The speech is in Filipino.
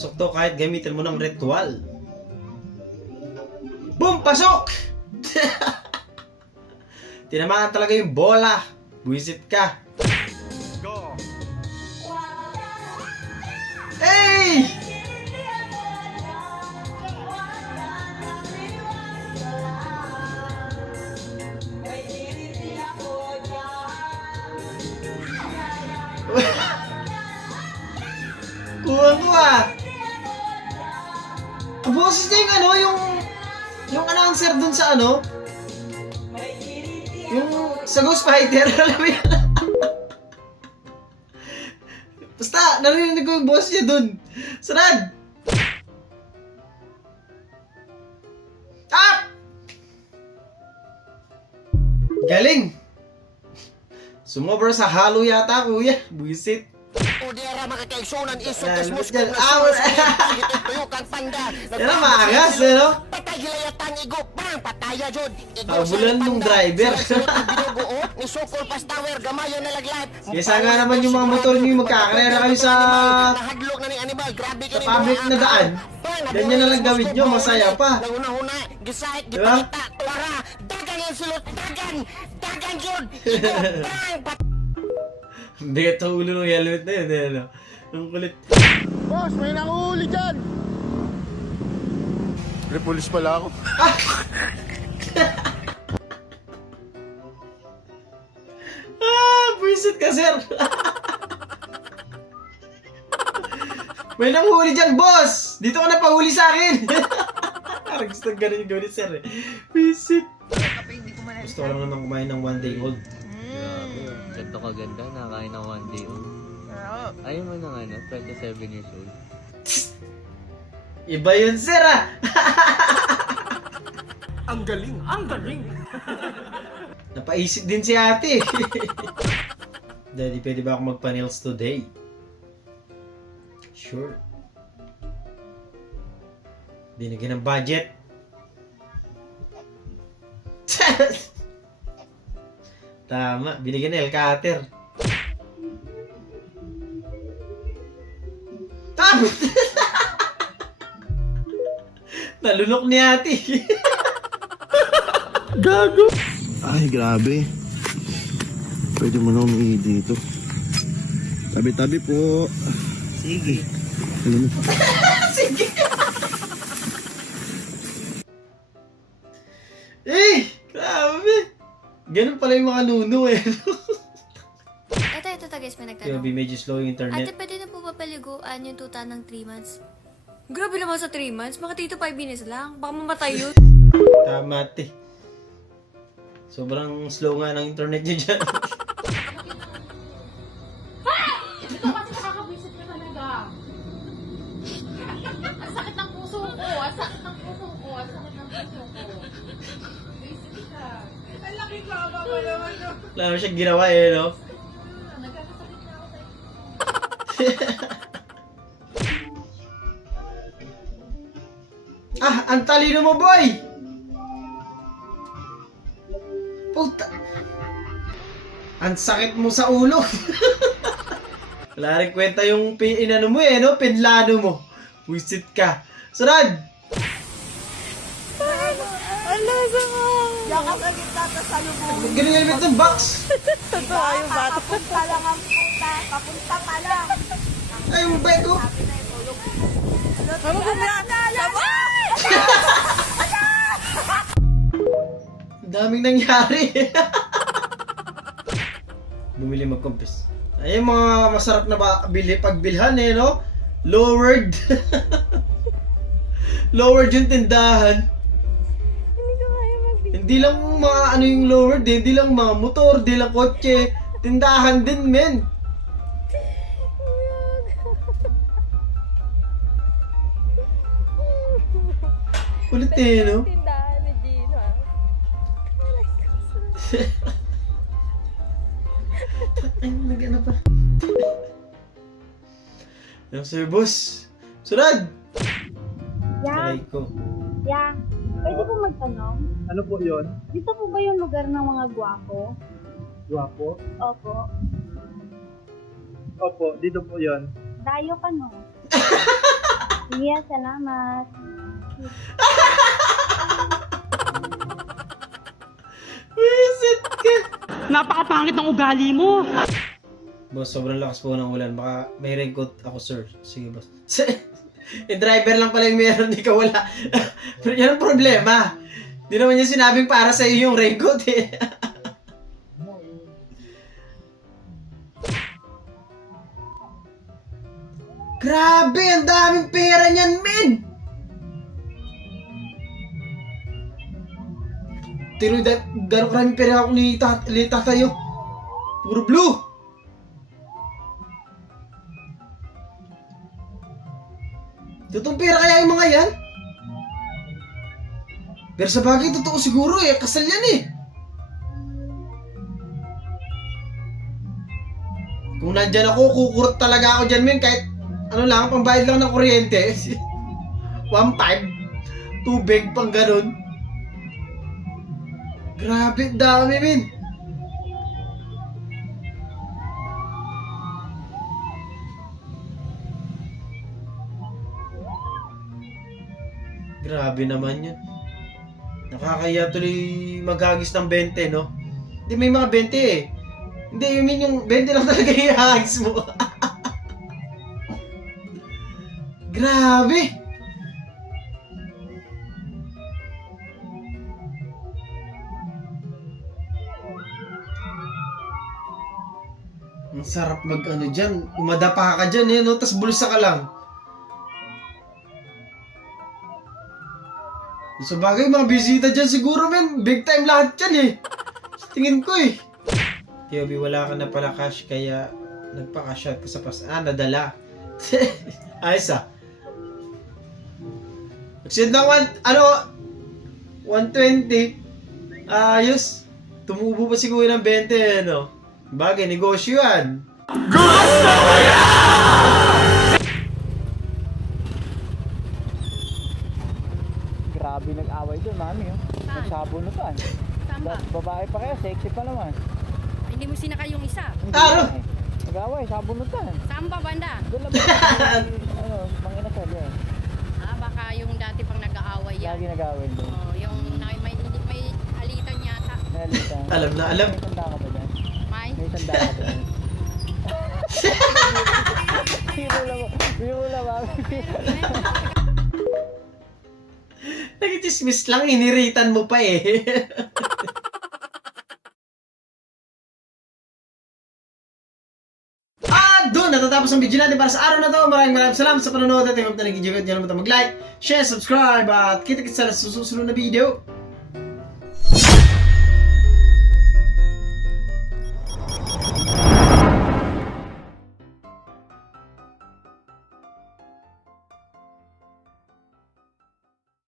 Pasok to kahit gamitin mo ng ritual. Boom! Pasok! Tinamaan talaga yung bola. Buisit ka. Go! Hey! Kuha. Boses na yung ano, yung announcer dun sa ano, yung sa Ghost Fighter, alam mo yun? Basta, narinig ko yung boss niya dun. Sarad! Up! Galing! Sumobra sa halo yata, kuya. Buisit. O diara makakaigsunan isog Yan, kas musko yan. na Ah, sulos gito tuyo kang panda. Yan ang maangas, ano? Patay gilayatan igop bang pataya jud. Habulan nung driver. Binubuo ni sukol pas tower gamayo na laglat. Kesa nga naman yung mga motor niyo magkakarera kayo sa nahadlok na ni animal grabe sa public na daan. Ganyan na lang gawin nyo, masaya pa. Nanguna-huna gisahit Diba? gipalita tuwara dagan yung sulot dagan jud. Igop bang Bigat sa ulo ng helmet na yun, eh, ano? Ang kulit. Boss, may nanguli dyan! Pulis pala ako. Buisit ka, sir! May nanghuli dyan, boss! Dito ka na pahuli sa akin! Parang gusto ganun yung gawin ni sir, eh. Buisit! Gusto ko lang naman kumain ng 1 day old. Ganto kaganda, nakakain ng 1 day old. Ayaw mo ng ano, 27 years old. Iba yun, sir, ah! Ang galing! Ang galing! Napaisip din si ate. Daddy, pwede ba ako magpa-nails today? Sure. Binigyan ng budget. Tama, binigyan ng cutter. Tama! Nalunok ni ate. Gago! Ay, grabe. Pwede mo na umihi dito. Tabi-tabi po. Sige. Ano? Sige. Grabe. Ganun pala yung mga nuno eh. Ito guys, may Kaya nagtanong. be medyo slow yung Ate, internet. pwede na po ba paliguan yung tuta ng 3 months? Grabe naman sa 3 months. Mga tito 5 minutes lang. Baka mamatay yun. Tama ate. Sobrang slow nga ng internet niya dyan. Ito kasi nakakabwisit ka talaga. Ang sakit ng puso ko. Ang sakit ng puso ko. Ang sakit ng puso ko. Bwisit ka. Ang laki ko. Aba pa naman yun. Wala naman siya ginawa eh, no? Nagkakasakit na ako sa'yo. Ang talino mo, boy! Puta! Ang sakit mo sa ulo! Wala rin kwenta yung inano mo eh, no? Pinlano mo. Wisit ka. Sarad! Ganun yung helmet ng box! Papunta lang ang puta. Papunta pa lang. Ay, yung bike ko! Ano ba yan? Ang daming nangyari. Bumili mag-compess. Ay, yung mga masarap na pagbilhan eh, no? Lowered. Lowered yung tindahan. Hindi lang mga ano yung lowered eh. Hindi lang mga motor, hindi lang kotse. Tindahan din, men. Kulit eh, no? Tindahan ni Gina. Ay, nag-ano pa. Yung sir boss. Sunod! Yeah, Alay ko. yeah. Pwede po magtanong? Ano po yun? Dito po ba yung lugar ng mga gwapo? Guwapo? Opo. Opo, dito po yun. Dayo ka no? Sige, salamat. Wisit ka! Napakapangit ng ugali mo! Boss, sobrang lakas po ng ulan. Baka may raincoat ako, sir. Sige, boss. Yung driver lang pala yung meron, ikaw wala. Pero yan ang problema. Di naman niya sinabing para sa iyo yung raincoat eh. Grabe, ang daming pera niyan, men! Tiro, gano'ng karaming pera ako ni tatayo. Puro blue! Totoong pera kaya yung mga yan? Pero sa bagay, totoo siguro eh. Kasal yan eh. Kung nandyan ako, kukurot talaga ako dyan, men. Kahit ano lang, pambayad lang ng kuryente. 1.5. Tubig, pang ganun. Grabe, dami, men. Grabe naman yan. Nakakaya tuloy maghagis ng 20, no? Hindi, may mga 20 eh. Hindi, you mean yung 20 lang talaga ihagis mo. Grabe! Ang sarap mag ano dyan. Umadapa ka dyan eh, no? Tapos bulsa ka lang. Sa bagay, mga bisita dyan siguro, men. Big time lahat yan eh. Sa tingin ko eh. Tiobi, wala ka na pala cash, kaya nagpa-cash out ka sa nadala. Ayos ah. Nag-send ng 120. Ayos. Tumubo pa si Kuya ng 20, no? Bagay, negosyo yan. Grabe nag-away doon, mami. Oh. Nagsabunutan. Saan ba? Babae pa kaya, sexy pa naman. Hindi mo sinakay yung isa. Ano? Nag-away, sabunutan. Saan ba banda? Doon lang ba? Ano, manginasal yan. Baka yung dati pang nag-aaway yan. Lagi nag-away doon. Oh, yung may alitan yata. Nalita. Alam na alam. May tanda ka ba dyan? May tanda ka ba dyan? Biro lang, mami. Nag-chismis lang, iniritan mo pa eh. Doon natatapos ang video natin para sa araw na to. Maraming salamat sa panonood at I hope na nag-enjoy ka. Diyan naman mag-like, share, subscribe at kita-kits sa susunod na video.